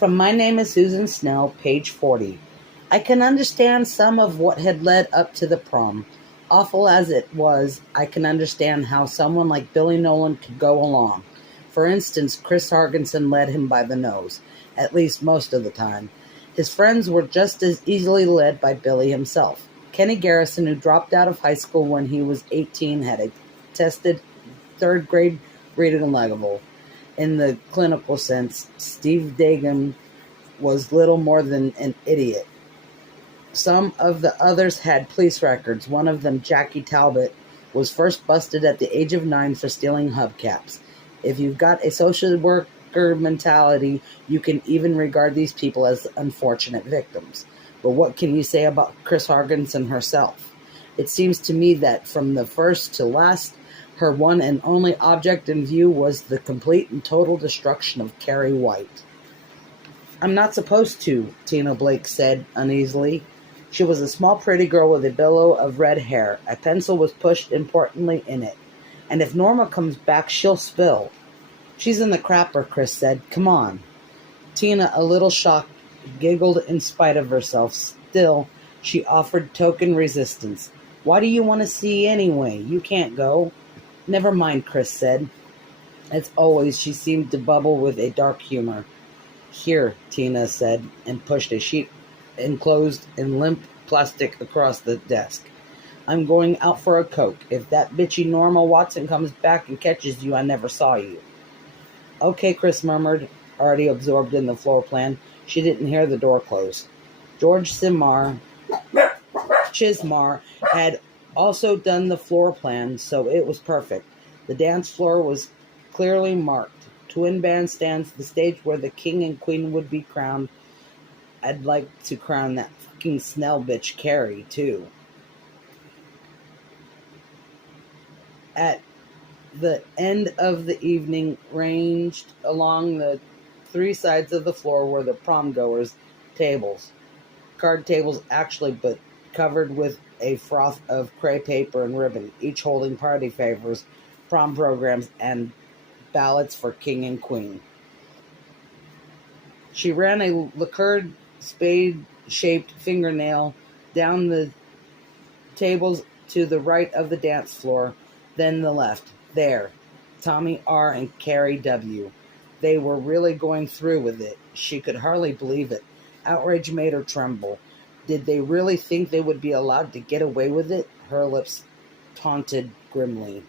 From My Name is Susan Snell, page 40. I can understand some of what had led up to the prom. Awful as it was, I can understand how someone like Billy Nolan could go along. For instance, Chris Hargensen led him by the nose, at least most of the time. His friends were just as easily led by Billy himself. Kenny Garrison, who dropped out of high school when he was 18, had a tested third grade reading level. In the clinical sense, Steve Dagan was little more than an idiot. Some of the others had police records. One of them, Jackie Talbot, was first busted at the age of 9 for stealing hubcaps. If you've got a social worker mentality, you can even regard these people as unfortunate victims. But what can you say about Chris Hargensen herself? It seems to me that from the first to last, her one and only object in view was the complete and total destruction of Carrie White. I'm not supposed to, Tina Blake said uneasily. She was a small, pretty girl with a billow of red hair. A pencil was pushed importantly in it. And if Norma comes back, she'll spill. She's in the crapper, Chris said. Come on. Tina, a little shocked, giggled in spite of herself. Still, she offered token resistance. Why do you want to see anyway? You can't go. Never mind, Chris said. As always, she seemed to bubble with a dark humor. Here, Tina said, and pushed a sheet enclosed in limp plastic across the desk. I'm going out for a Coke. If that bitchy Norma Watson comes back and catches you, I never saw you. Okay, Chris murmured, already absorbed in the floor plan. She didn't hear the door close. George Chismar had also done the floor plan, so it was perfect. The dance floor was clearly marked. Twin bandstands, the stage where the king and queen would be crowned. I'd like to crown that fucking Snell bitch Carrie, too. At the end of the evening, ranged along the three sides of the floor were the prom-goers' tables. Card tables, actually, but covered with a froth of crepe paper and ribbon, each holding party favors, prom programs, and ballots for king and queen. She ran a lacquered, spade-shaped fingernail down the tables to the right of the dance floor, then the left. There, Tommy R. and Carrie W. They were really going through with it. She could hardly believe it. Outrage made her tremble. Did they really think they would be allowed to get away with it? Her lips taunted grimly.